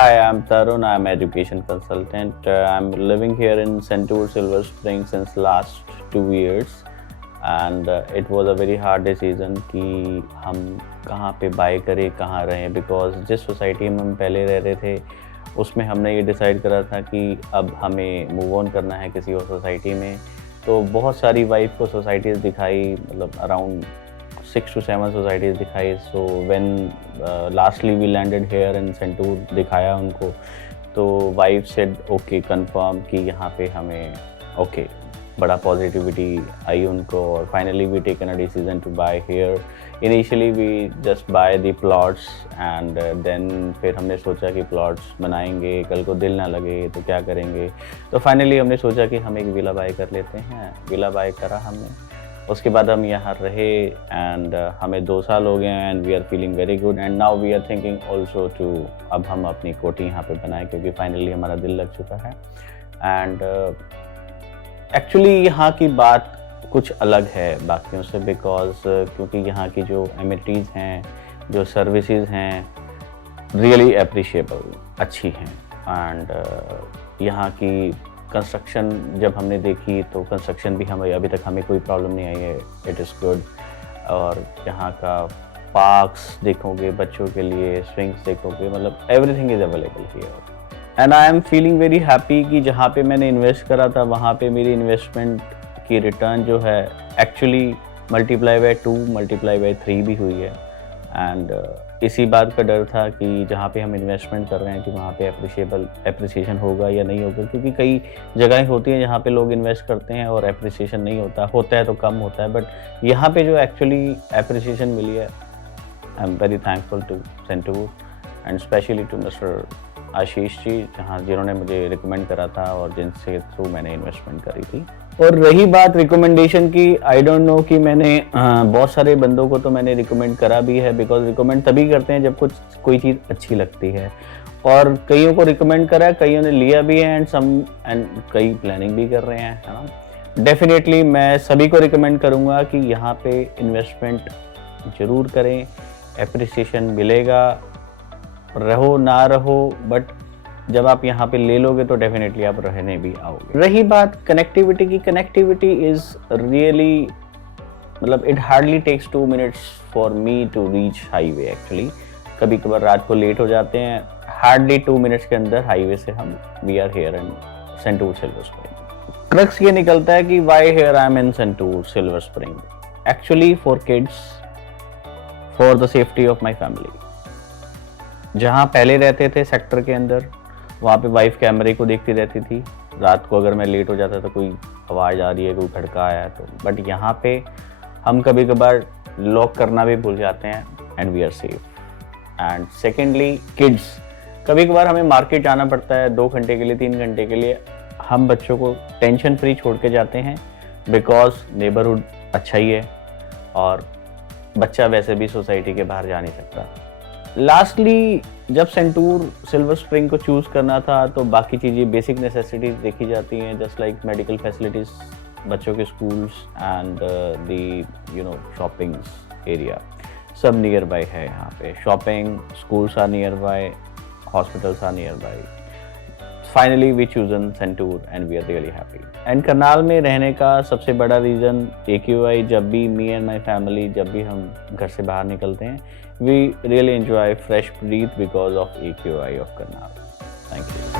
hi, I'm Tarun. I'm education consultant. I'm living here in Centaur Silver Spring since last 2 years, and it was a very hard decision कि हम कहाँ पे bye करें, कहाँ रहें, because जिस society में हम पहले रह रहे थे उसमें हमने ये डिसाइड करा था कि अब हमें मूव ऑन करना है किसी और सोसाइटी में। तो बहुत सारी वाइफ को सोसाइटीज़ दिखाई, मतलब अराउंड 6 to 7 सोसाइटीज़ दिखाई। So when lastly we landed here in Centaur, दिखाया उनको, तो वाइफ सेड ओके कंफर्म कि यहाँ पे हमें ओके बड़ा पॉजिटिविटी आई उनको, और finally we taken a decision to buy here. Initially we just buy the plots and then फिर हमने सोचा कि प्लॉट्स बनाएंगे, कल को दिल ना लगे तो क्या करेंगे। तो फाइनली हमने सोचा कि हम एक विला बाय कर लेते हैं। विला बाय करा हमने, उसके बाद हम यहाँ रहे एंड हमें 2 साल हो गए हैं and we are feeling very good and now we are thinking also to अब हम अपनी कोठी यहाँ पे बनाएं, क्योंकि फाइनली हमारा दिल लग चुका है। एंड एक्चुअली यहाँ की बात कुछ अलग है बाकियों से, बिकॉज क्योंकि यहाँ की जो एमिनिटीज़ हैं, जो सर्विसेज हैं, रियली अप्रिशिएबल, अच्छी हैं। एंड यहाँ की कंस्ट्रक्शन जब हमने देखी तो कंस्ट्रक्शन भी हमें अभी तक कोई प्रॉब्लम नहीं आई है, इट इज़ गुड। और यहाँ का पार्क्स देखोगे, बच्चों के लिए स्विंग्स देखोगे, मतलब everything is available here. And I am feeling very happy कि जहाँ पे मैंने इन्वेस्ट करा था वहाँ पे मेरी इन्वेस्टमेंट की रिटर्न जो है actually multiply by 2, multiply by 3 भी हुई है। एंड इसी बात का डर था कि जहाँ पे हम इन्वेस्टमेंट कर रहे हैं कि वहाँ पे एप्रिसिएशन होगा या नहीं होगा, क्योंकि कई जगहें होती हैं जहाँ पे लोग इन्वेस्ट करते हैं और एप्रिसिएशन नहीं होता है तो कम होता है। बट यहाँ पे जो एक्चुअली एप्रिसिएशन मिली है, I am very thankful to Centaur and specially to mister Ashish ji, जिन्होंने मुझे रिकमेंड करा था और जिनसे थ्रू मैंने इन्वेस्टमेंट करी थी। और रही बात रिकमेंडेशन की, आई डोंट नो कि मैंने बहुत सारे बंदों को तो मैंने रिकमेंड करा भी है, बिकॉज रिकमेंड तभी करते हैं जब कोई चीज़ अच्छी लगती है। और कईयों को रिकमेंड करा है, कईयों ने लिया भी है एंड कई प्लानिंग भी कर रहे हैं, है ना। डेफिनेटली मैं सभी को रिकमेंड करूँगा कि यहाँ पे इन्वेस्टमेंट ज़रूर करें, एप्रिसिएशन मिलेगा, रहो ना रहो, बट जब आप यहाँ पे ले लोगे तो डेफिनेटली आप रहने भी आओगे। रही बात कनेक्टिविटी की, कनेक्टिविटी इज़ रियली, मतलब it hardly takes 2 minutes for me to reach highway. Actually कभी कभार रात को लेट हो जाते हैं, हार्डली 2 minutes के अंदर हाईवे से हम we are here in Centaur silver spring. Crux ये निकलता है कि why here I am in Centaur silver spring, actually for kids, for the safety of my family. जहाँ पहले रहते थे सेक्टर के अंदर, वहाँ पे वाइफ कैमरे को देखती रहती थी, रात को अगर मैं लेट हो जाता तो कोई आवाज़ आ रही है, कोई खड़का आया तो। बट यहाँ पे हम कभी कभार लॉक करना भी भूल जाते हैं and we are safe. And secondly kids, कभी कभार हमें मार्केट जाना पड़ता है 2 घंटे के लिए, 3 घंटे के लिए, हम बच्चों को टेंशन फ्री छोड़ के जाते हैं, बिकॉज नेबरहुड अच्छा ही है और बच्चा वैसे भी सोसाइटी के बाहर जा नहीं सकता। लास्टली जब सेंटूर सिल्वर स्प्रिंग को चूज़ करना था तो बाकी चीज़ें, बेसिक नेसेसिटीज़ देखी जाती हैं, जस्ट लाइक मेडिकल फैसिलिटीज़, बच्चों के schools and the shoppings area सब नियर बाय है। यहाँ पे shopping, schools are nearby, hospitals are nearby. Finally we chosen Centaur and we are really happy. And Karnal में रहने का सबसे बड़ा रीज़न AQI, जब भी मी एंड माई फैमिली, जब भी हम घर से बाहर निकलते हैं, we really enjoy fresh breath because of AQI of Karnal. Thank you.